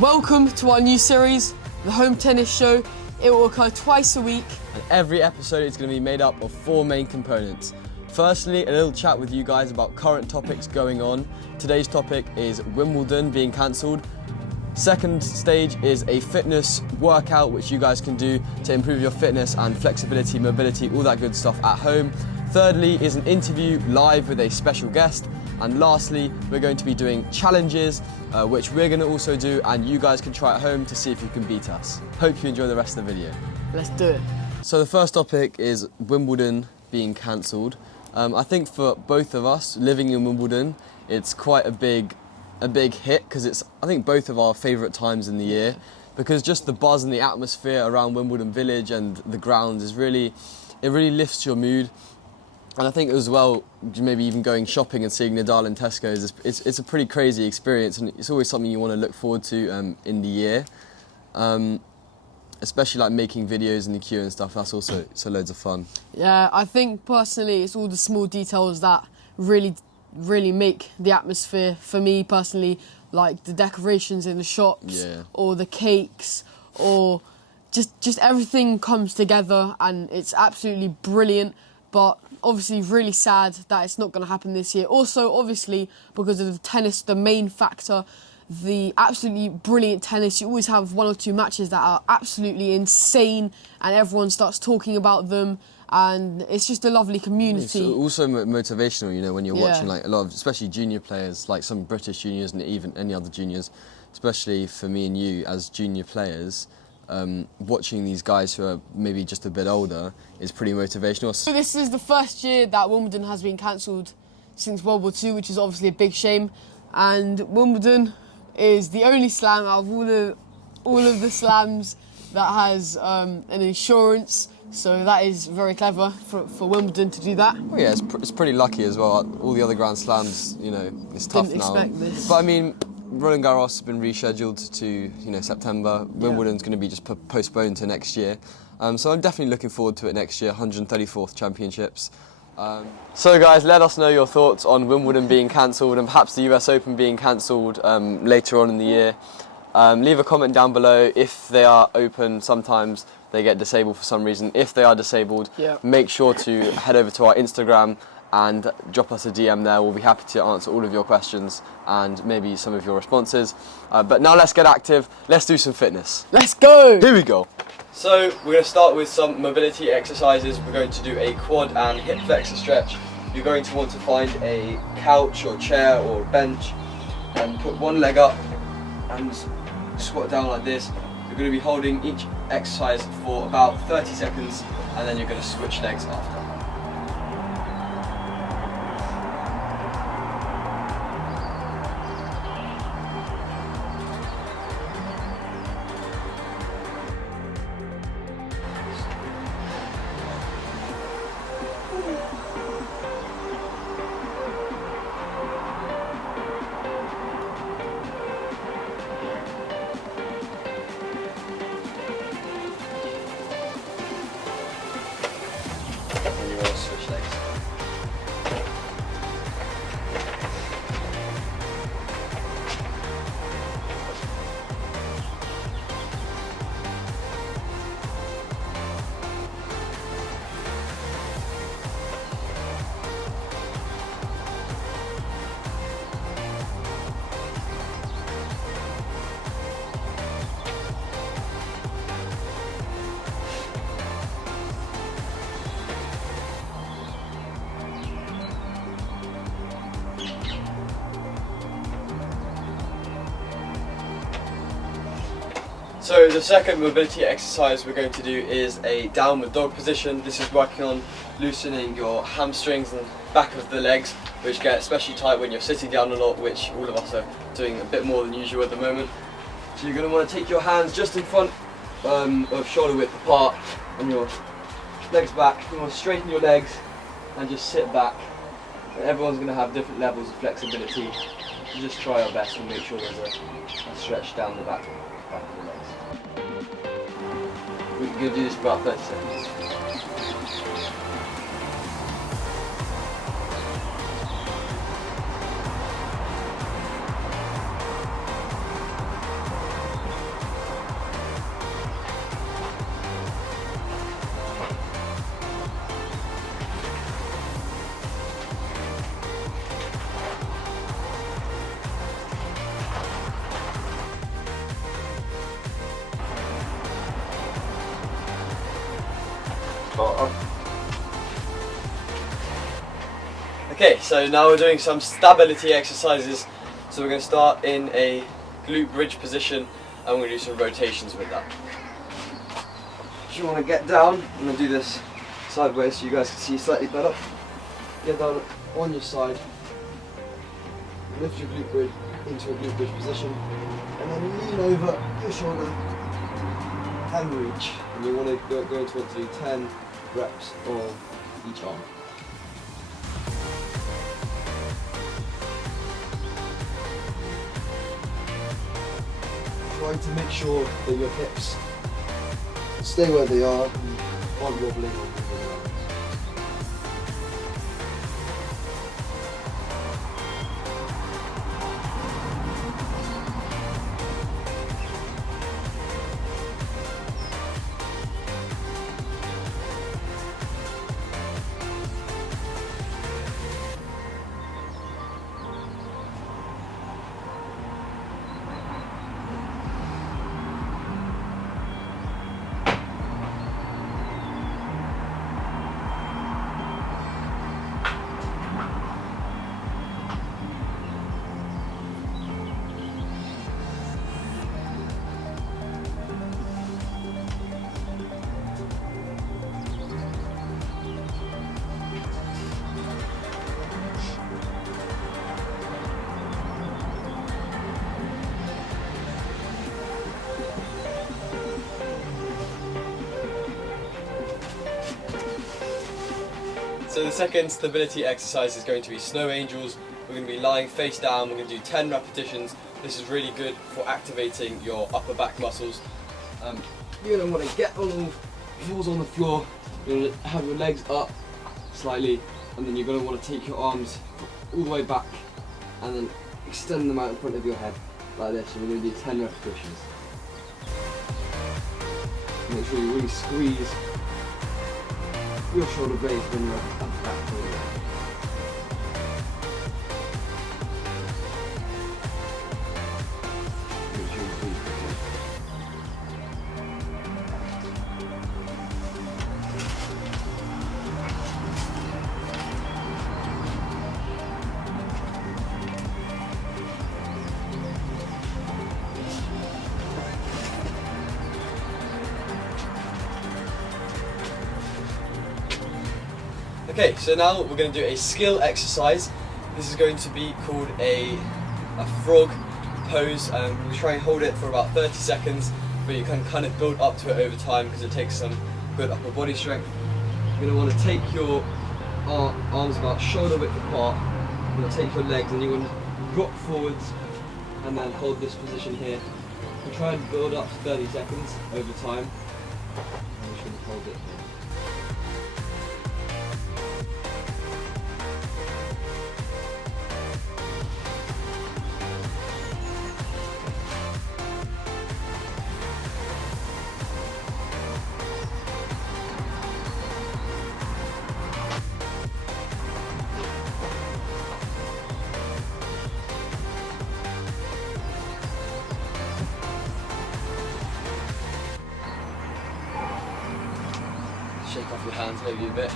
Welcome to our new series, the Home Tennis Show. It will occur twice a week. And every episode is going to be made up of 4 main components. Firstly, a little chat with you guys about current topics going on. Today's topic is Wimbledon being cancelled. Second stage is a fitness workout which you guys can do to improve your fitness and flexibility, mobility, all that good stuff at home. Thirdly is an interview live with a special guest. And lastly, we're going to be doing challenges, which we're going to also do, and you guys can try at home to see if you can beat us. Hope you enjoy the rest of the video. Let's do it. So the first topic is Wimbledon being cancelled. I think for both of us living in Wimbledon, it's quite a big hit because it's, I think, both of our favourite times in the year, because just the buzz and the atmosphere around Wimbledon Village and the grounds is really lifts your mood. And I think as well, maybe even going shopping and seeing Nadal in Tesco's, it's a pretty crazy experience, and it's always something you want to look forward to in the year. Especially like making videos in the queue and stuff, that's also loads of fun. Yeah, I think personally it's all the small details that really make the atmosphere for me personally, like the decorations in the shops, or the cakes, or just everything comes together and it's absolutely brilliant. But obviously really sad that it's not going to happen this year. Also, obviously, because of the tennis, the main factor, the absolutely brilliant tennis. You always have 1 or 2 matches that are absolutely insane and everyone starts talking about them, and it's just a lovely community. It's also motivational, you know, when you're watching like a lot of, especially junior players, like some British juniors and even any other juniors, especially for me and you as junior players. Watching these guys who are maybe just a bit older is pretty motivational. So this is the first year that Wimbledon has been cancelled since World War II, which is obviously a big shame. And Wimbledon is the only slam out of all of the slams that has an insurance. So that is very clever for Wimbledon to do that. Well, yeah, it's pretty lucky as well. All the other Grand Slams, you know, it's tough now. Didn't expect this. But I mean, Roland Garros has been rescheduled to, you know, September. Wimbledon's going to be just postponed to next year. So I'm definitely looking forward to it next year, 134th Championships. So guys, let us know your thoughts on Wimbledon being cancelled and perhaps the US Open being cancelled later on in the year. Leave a comment down below. If they are open, sometimes they get disabled for some reason. If they are disabled, make sure to head over to our Instagram and drop us a DM there. We'll be happy to answer all of your questions and maybe some of your responses. But now let's get active. Let's do some fitness. Let's go! Here we go. So we're going to start with some mobility exercises. We're going to do a quad and hip flexor stretch. You're going to want to find a couch or chair or bench and put one leg up and squat down like this. You're going to be holding each exercise for about 30 seconds and then you're going to switch legs after. And you want to switch legs. So the second mobility exercise we're going to do is a downward dog position. This is working on loosening your hamstrings and back of the legs, which get especially tight when you're sitting down a lot, which all of us are doing a bit more than usual at the moment. So you're going to want to take your hands just in front of shoulder width apart and your legs back. You want to straighten your legs and just sit back. And everyone's going to have different levels of flexibility. So just try our best and make sure there's a stretch down the back of the legs. We're going to do this for about 30 seconds. Okay, so now we're doing some stability exercises. So we're going to start in a glute bridge position and we're going to do some rotations with that. So you want to get down, I'm going to do this sideways so you guys can see slightly better. Get down on your side, lift your glute bridge into a glute bridge position and then lean over your shoulder and reach. And you want to going to want to do 10 reps of each arm. Try to make sure that your hips stay where they are and aren't wobbling or moving around. So the second stability exercise is going to be snow angels. We're going to be lying face down, we're going to do 10 repetitions. This is really good for activating your upper back muscles. You're going to want to get on all fours on the floor, you're going to have your legs up slightly, and then you're going to want to take your arms all the way back and then extend them out in front of your head like this. And we're going to do 10 repetitions. Make sure you really squeeze your shoulder blades when you're up back to the left. Make sure you breathe quickly. Okay, so now we're going to do a skill exercise. This is going to be called a frog pose. We try and hold it for about 30 seconds, but you can kind of build up to it over time because it takes some good upper body strength. You're going to want to take your arms about shoulder width apart. You're going to take your legs and you're going to drop forwards and then hold this position here. We try and build up to 30 seconds over time. I'm just going to hold it here. Shake off your hands maybe a bit.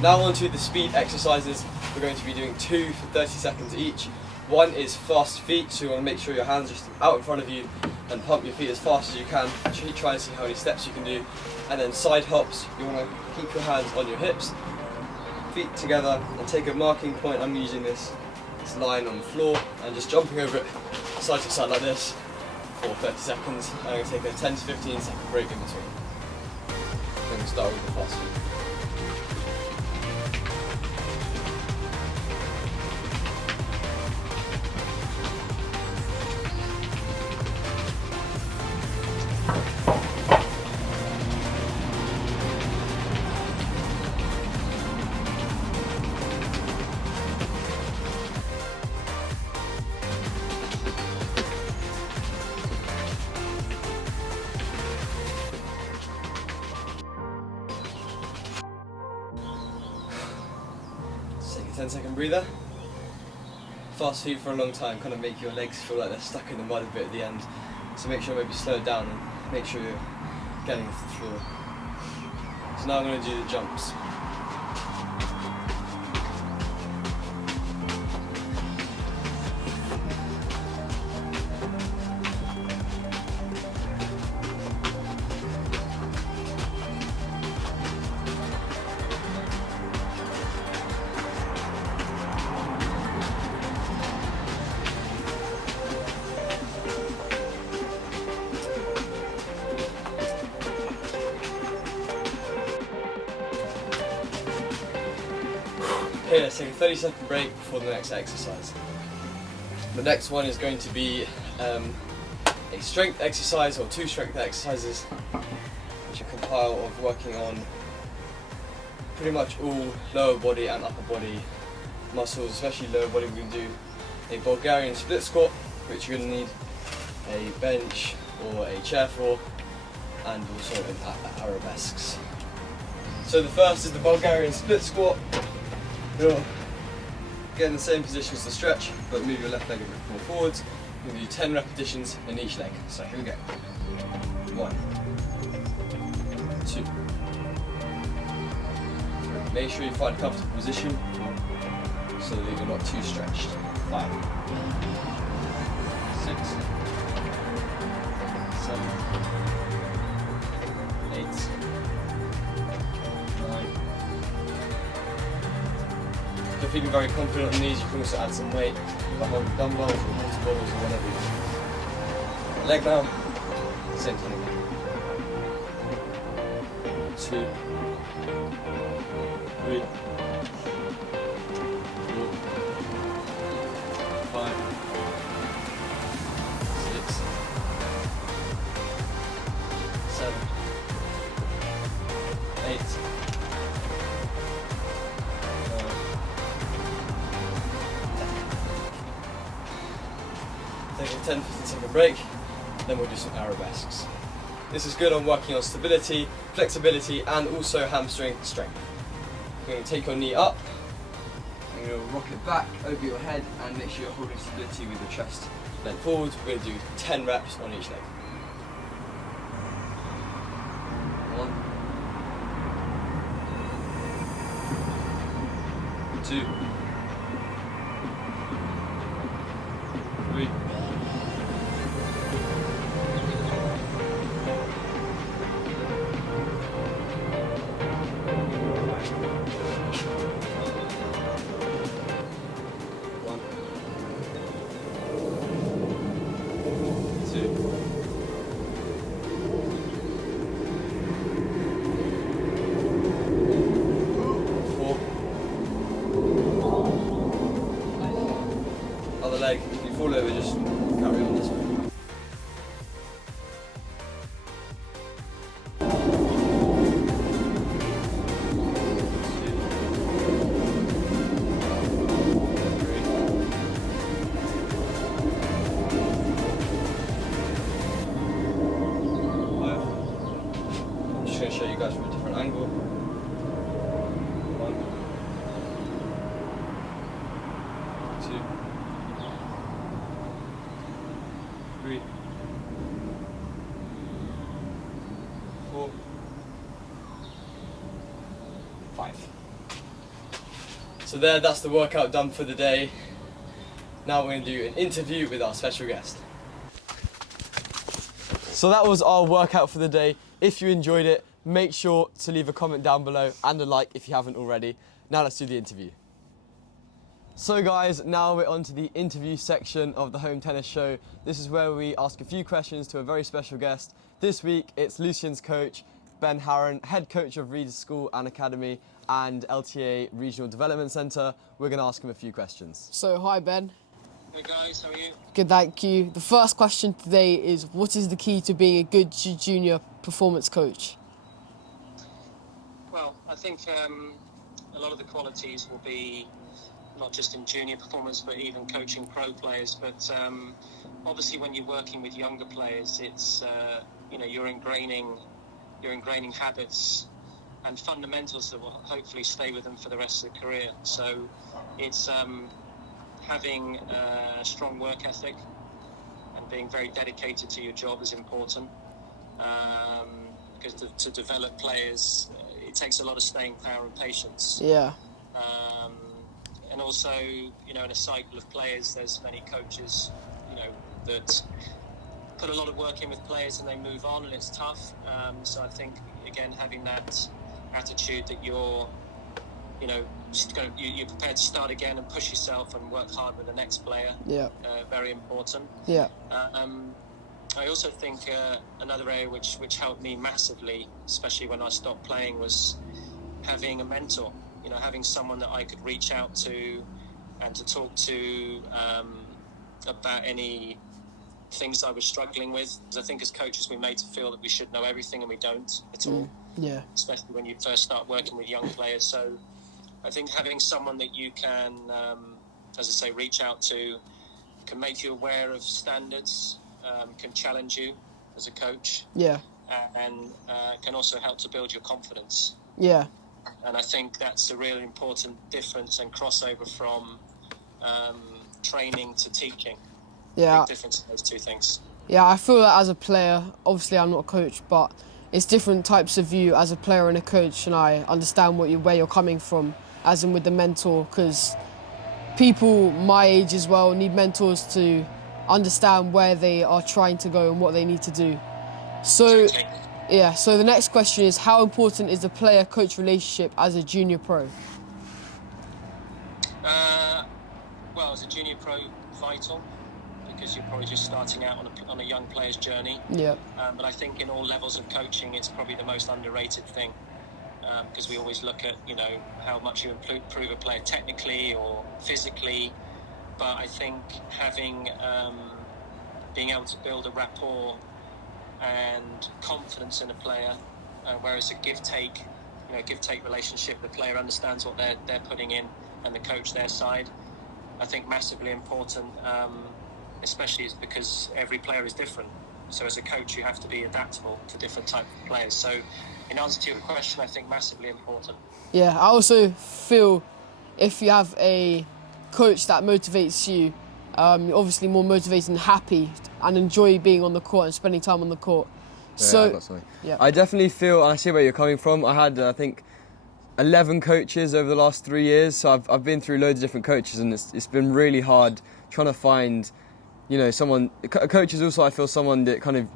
Now on to the speed exercises. We're going to be doing 2 for 30 seconds each. One is fast feet, so you want to make sure your hands are just out in front of you and pump your feet as fast as you can. Try and see how many steps you can do. And then side hops, you want to keep your hands on your hips, feet together, and take a marking point. I'm using this line on the floor and just jumping over it side to side like this for 30 seconds. And I'm going to take a 10 to 15 second break in between. I'm going to start with the fast feet. Take a 10-second breather. Fast feet for a long time kind of make your legs feel like they're stuck in the mud a bit at the end. So make sure maybe slow it down and make sure you're getting off the floor. So now I'm going to do the jumps. Okay, let's take a 30-second break before the next exercise. The next one is going to be a strength exercise, or 2 strength exercises, which are compiled of working on pretty much all lower body and upper body muscles, especially lower body. We're going to do a Bulgarian split squat, which you're going to need a bench or a chair for, and also an arabesques. So the first is the Bulgarian split squat. You'll get in the same position as the stretch, but move your left leg a bit more forwards. We'll do 10 repetitions in each leg. So here we go. 1, 2. Make sure you find a comfortable position so that you're not too stretched. 5, 6, 7, 8, 9. If you're feeling very confident on these, you can also add some weight by holding dumbbells or water bottles or whatever you do. Leg now, same thing again. 2, 3, 4, 5, 6, 7, 8. Take a 10-15 second break, then we'll do some arabesques. This is good on working on stability, flexibility, and also hamstring strength. You're going to take your knee up, and you're going to rock it back over your head, and make sure you're holding stability with your chest bent forward. We're going to do 10 reps on each leg. 1, 2, 3, 4. Other leg, if you fall over, just carry on this way. I'm just going to show you guys from a different angle. 1, 2, 3, 4, 5. So that's the workout done for the day. Now we're going to do an interview with our special guest. So that was our workout for the day. If you enjoyed it, make sure to leave a comment down below and a like if you haven't already. Now let's do the interview. So guys, now we're on to the interview section of the Home Tennis Show. This is where we ask a few questions to a very special guest. This week it's Lucian's coach, Ben Haran, head coach of Reed's School and Academy and LTA Regional Development Centre. We're going to ask him a few questions. So, hi Ben. Hey guys, how are you? Good, thank you. The first question today is, what is the key to being a good junior performance coach? Well, I think a lot of the qualities will be not just in junior performance, but even coaching pro players. But obviously, when you're working with younger players, it's you're ingraining habits and fundamentals that will hopefully stay with them for the rest of their career. So it's having a strong work ethic and being very dedicated to your job is important, because to develop players, it takes a lot of staying power and patience. Yeah. And also, in a cycle of players, there's many coaches, that put a lot of work in with players and they move on, and it's tough. So I think, again, having that attitude that you're prepared to start again and push yourself and work hard with the next player. Yeah. Very important. Yeah. I also think another area which helped me massively, especially when I stopped playing, was having a mentor. Having someone that I could reach out to and to talk to about any things I was struggling with. Because I think as coaches we're made to feel that we should know everything, and we don't at all. Yeah. Especially when you first start working with young players. So I think having someone that you can, as I say, reach out to, can make you aware of standards, can challenge you as a coach. Yeah. And can also help to build your confidence. Yeah. And I think that's a really important difference and crossover from training to teaching. Yeah. Big difference in those two things. Yeah, I feel that as a player, obviously I'm not a coach, but it's different types of you as a player and a coach, and I understand where you're coming from, as in with the mentor, because people my age as well need mentors to understand where they are trying to go and what they need to do. So, yeah, so the next question is, how important is the player-coach relationship as a junior pro? Well, as a junior pro, vital, because you're probably just starting out on a young player's journey. Yeah. But I think in all levels of coaching, it's probably the most underrated thing, because we always look at, how much you improve a player technically or physically. But I think being able to build a rapport and confidence in a player, whereas a give-take relationship, the player understands what they're putting in and the coach their side, I think massively important, especially because every player is different. So as a coach, you have to be adaptable to different types of players. So in answer to your question, I think massively important. Yeah, I also feel if you have a coach that motivates you, you're obviously more motivated and happy and enjoy being on the court and spending time on the court. So, I've got something. I definitely feel, and I see where you're coming from. I had, I think, 11 coaches over the last 3 years, so I've been through loads of different coaches, and it's been really hard trying to find, someone. A coach is also, I feel, someone that kind of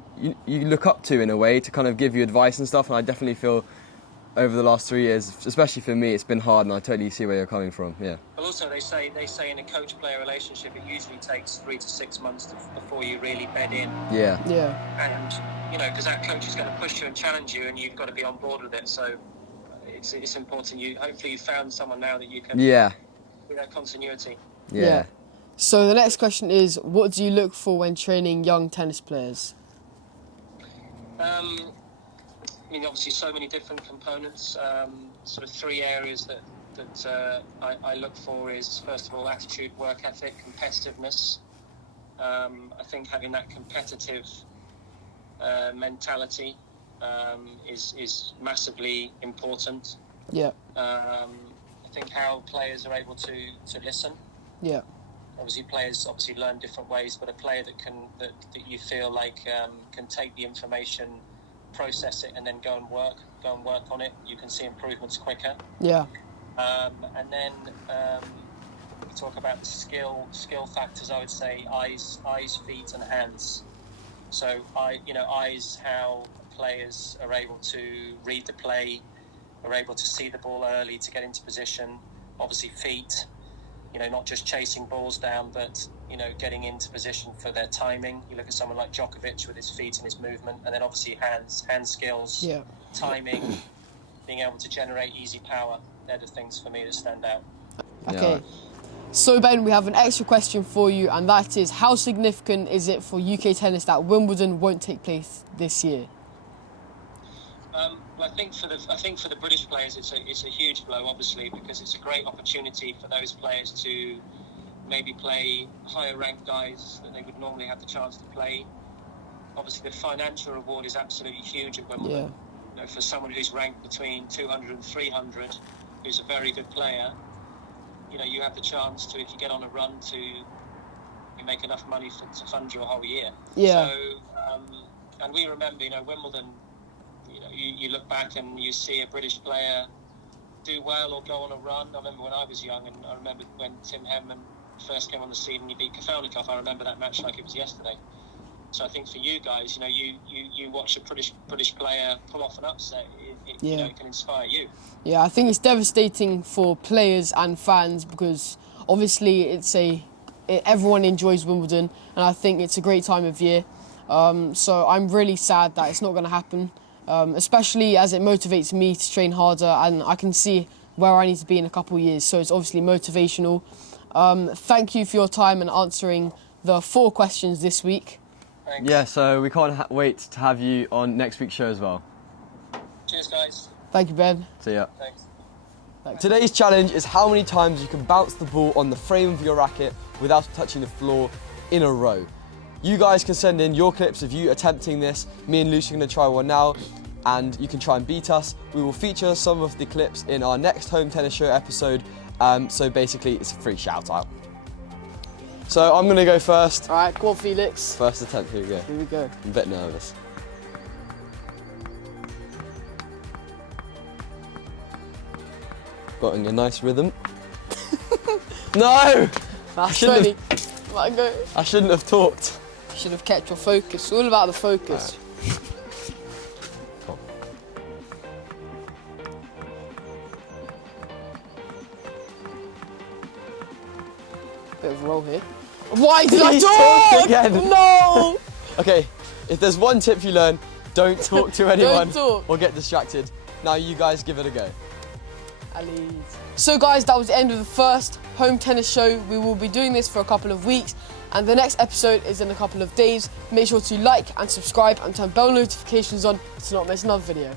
you look up to in a way to kind of give you advice and stuff, and I definitely feel over the last 3 years, especially for me, it's been hard, and I totally see where you're coming from. Yeah. But also, they say in a coach-player relationship, it usually takes 3 to 6 months before you really bed in. Yeah. And because that coach is going to push you and challenge you, and you've got to be on board with it. So it's important. Hopefully you found someone now that you can. Yeah. Continuity. Yeah. So the next question is, what do you look for when training young tennis players? Obviously, so many different components. Sort of 3 areas that I look for is, first of all, attitude, work ethic, competitiveness. I think having that competitive mentality is massively important. Yeah. I think how players are able to listen. Yeah. Obviously, players learn different ways, but a player that you feel like can take the information, process it, and then go and work on it, you can see improvements quicker. Yeah. And then we talk about skill factors. I would say eyes, feet, and hands. So eyes, how players are able to read the play, are able to see the ball early to get into position. Obviously, feet. Not just chasing balls down, but getting into position for their timing. You look at someone like Djokovic with his feet and his movement, and then obviously hand skills, timing, being able to generate easy power. They're the things for me that stand out. Okay. So Ben, we have an extra question for you, and that is, how significant is it for UK tennis that Wimbledon won't take place this year? I think for the British players, it's a huge blow, obviously, because it's a great opportunity for those players to maybe play higher ranked guys that they would normally have the chance to play. Obviously, the financial reward is absolutely huge at Wimbledon. Yeah. For someone who's ranked between 200 and 300, who's a very good player, you have the chance to, if you get on a run, to make enough money to fund your whole year. Yeah. So, and we remember, Wimbledon. you look back and you see a British player do well or go on a run. I remember when I was young, and I remember when Tim Henman first came on the scene and he beat Kafelnikov. I remember that match like it was yesterday. So I think for you guys, you watch a British player pull off an upset, it can inspire you. Yeah, I think it's devastating for players and fans because obviously everyone enjoys Wimbledon, and I think it's a great time of year. So I'm really sad that it's not going to happen, especially as it motivates me to train harder, and I can see where I need to be in a couple of years. So it's obviously motivational. Thank you for your time and answering the 4 questions this week. Thanks. Yeah, so we can't wait to have you on next week's show as well. Cheers, guys. Thank you, Ben. See ya. Thanks. Today's challenge is how many times you can bounce the ball on the frame of your racket without touching the floor in a row. You guys can send in your clips of you attempting this. Me and Lucy are going to try one now, and you can try and beat us. We will feature some of the clips in our next home tennis show episode. So basically, it's a free shout out. So I'm going to go first. All right, go on, Felix. First attempt, here we go. Here we go. I'm a bit nervous. Got in a nice rhythm. No! That's funny. Go. I shouldn't have talked. You should have kept your focus. It's all about the focus. Bit of a roll here. Why did I talk again? No! Okay, if there's one tip you learn, don't talk to anyone talk. or get distracted. Now you guys give it a go. So guys, that was the end of the first home tennis show. We will be doing this for a couple of weeks, and the next episode is in a couple of days. Make sure to like and subscribe and turn bell notifications on to not miss another video.